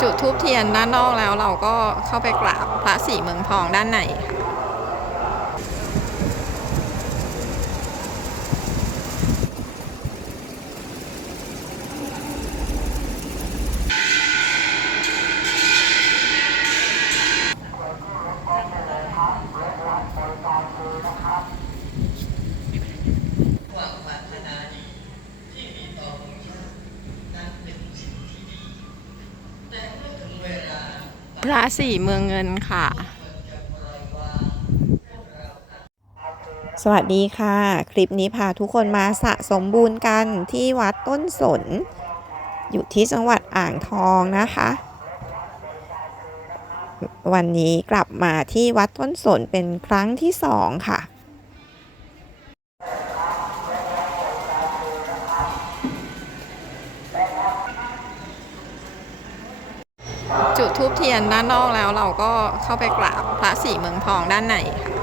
จุดทูบเทียนด้านนอกแล้วเราก็เข้าไปกราบพระสีเมืองทองด้านในค่ะ ความปรารถนาดีที่มีต่อองค์ชาตินั้นเป็นสิ่งที่ดี แต่เมื่อถึงเวลา พระสีเมืองเงินค่ะ สวัสดีค่ะ คลิปนี้พาทุกคนมาสะสมบุญกันที่วัดต้นสน อยู่ที่จังหวัดอ่างทองนะคะ วันนี้กลับมาที่วัดต้นสนเป็นครั้งที่สองค่ะ จุดทูบเทียนด้านนอกแล้วเราก็เข้าไปกราบพระสีเมืองทองด้านในค่ะ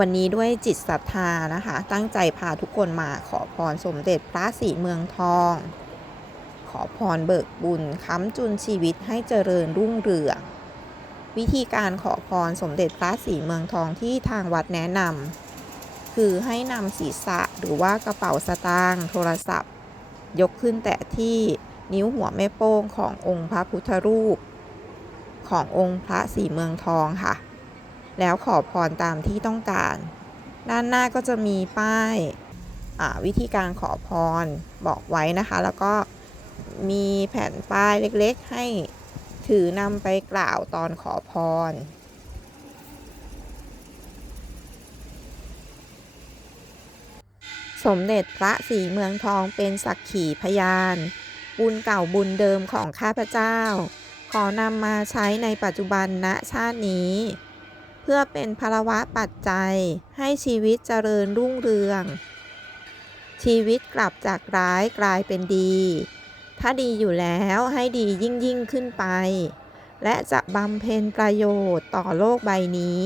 วันนี้ด้วยจิตศรัทธานะคะ ตั้งใจพาทุกคนมาขอพรสมเด็จพระศรีเมืองทอง ขอพรเบิกบุญค้ำจุนชีวิตให้เจริญรุ่งเรือง วิธีการขอพรสมเด็จพระศรีเมืองทองที่ทางวัดแนะนำคือให้นำศีรษะหรือว่ากระเป๋าสตางค์โทรศัพท์ ยกขึ้นแต่ที่นิ้วหัวแม่โป้งขององค์พระพุทธรูป ขององค์พระศรีเมืองทองค่ะ แล้วขอพรตามที่ต้องการ ด้านหน้าก็จะมีป้ายวิธีการขอพรบอกไว้นะคะ แล้วก็มีแผ่นป้ายเล็กๆ ให้ถือนำไปกล่าวตอนขอพร สมเด็จพระศรีเมืองทองเป็นสักขีพยาน บุญเก่าบุญเดิมของข้าพเจ้า ขอนำมาใช้ในปัจจุบันณชาตินี้ เพื่อเป็นพลวะปัจจัย ให้ชีวิตเจริญรุ่งเรือง ชีวิตกลับจากร้ายกลายเป็นดี ถ้าดีอยู่แล้วให้ดียิ่งยิ่งขึ้นไป และจะบำเพ็ญประโยชน์ต่อโลกใบนี้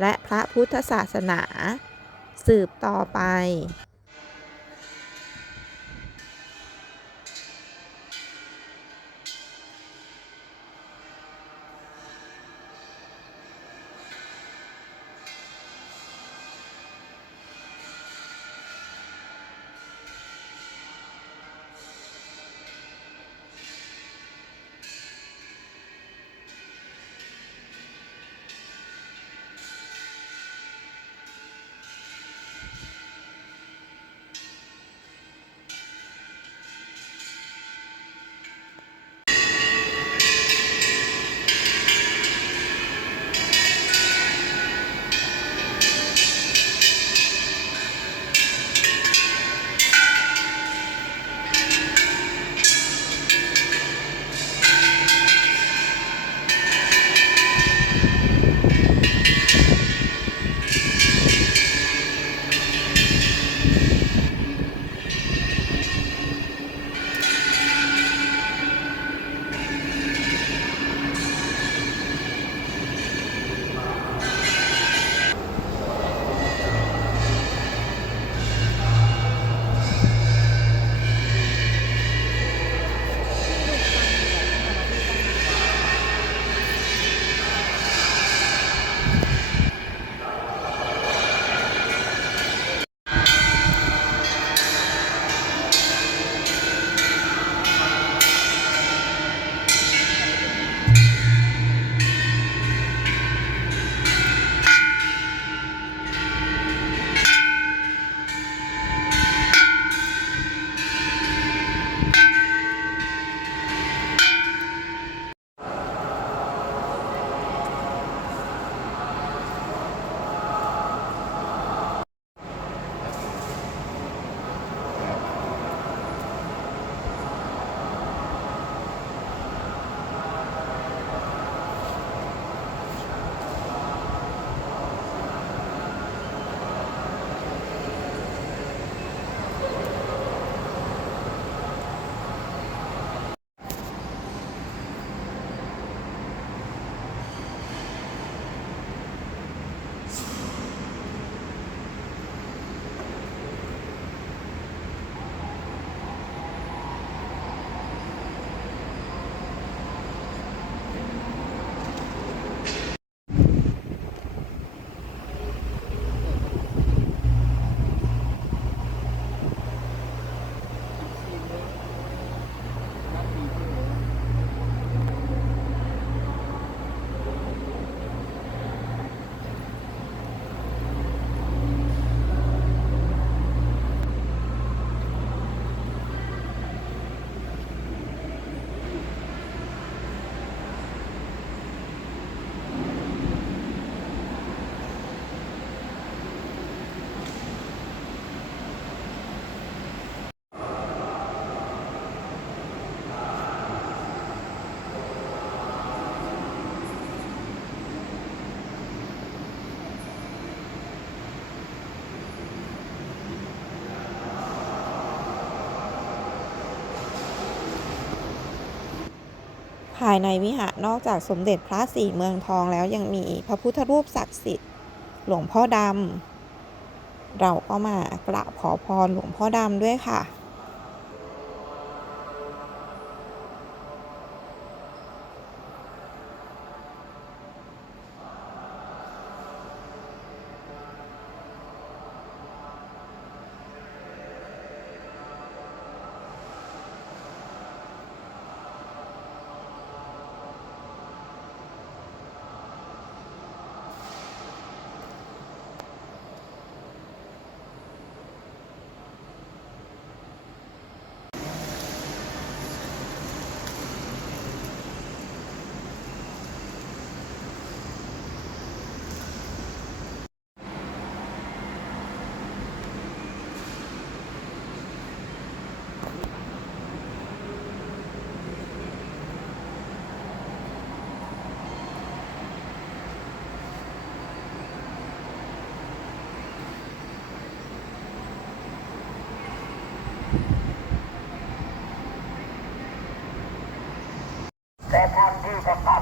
และพระพุทธศาสนา สืบต่อไป ภายในวิหารนอกจากสมเด็จพระศรีเมืองทองแล้วยังมีพระพุทธรูปศักดิ์สิทธิ์ หลวงพ่อดำเราก็มากราบขอพรหลวงพ่อดำด้วยค่ะ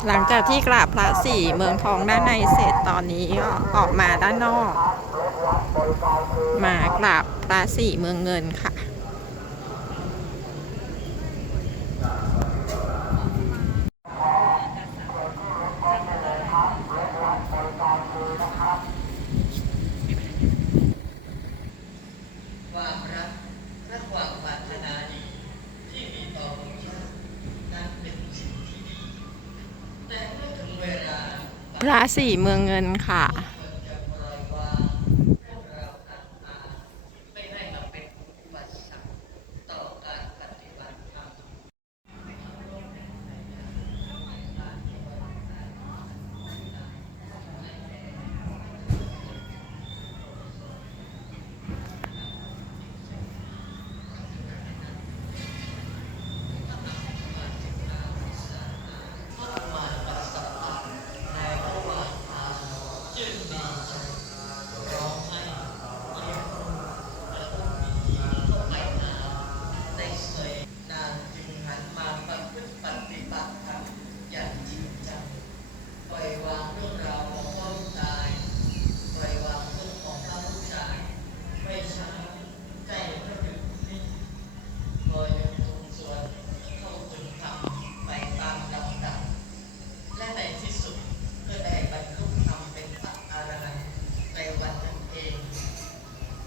หลังจากที่กราบพระสี่เมืองทองด้านในเสร็จตอนนี้ก็ออกมาด้านนอก มากราบพระสี่เมืองเงินค่ะ ความรักและความปรารถนาดีที่มีต่อองค์ชาตินั้นเป็นสิ่งที่ดี แต่เมื่อถึงเวลา พ ระสี่เมืองเงินค่ะ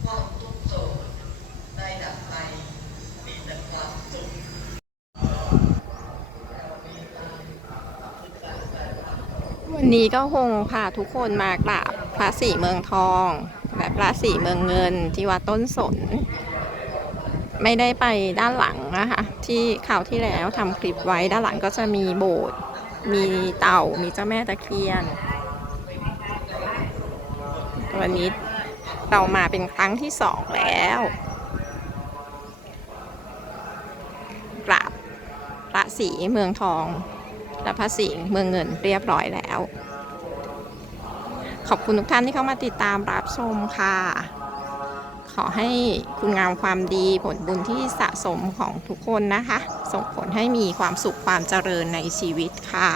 พ้องทุกโศกได้ดับไปมีแต่ความสุขวันนี้ก็คงพาทุกคนมากราบพระสีเมืองทอง และพระสีเมืองเงินที่วัดต้นสน ไม่ได้ไปด้านหลังนะคะ ที่คราวที่แล้วทำคลิปไว้ด้านหลังก็จะมีโบสถ์มีเต่ามีเจ้าแม่ตะเคียน วันนี้ เรามาเป็นครั้งที่สองแล้วกราบพระศรีเมืองทอง และพระสิงห์เมืองเงินเรียบร้อยแล้ว ขอบคุณทุกท่านที่เข้ามาติดตามรับชมค่ะ ขอให้คุณงามความดีผลบุญที่สะสมของทุกคนนะคะ ส่งผลให้มีความสุขความเจริญในชีวิตค่ะ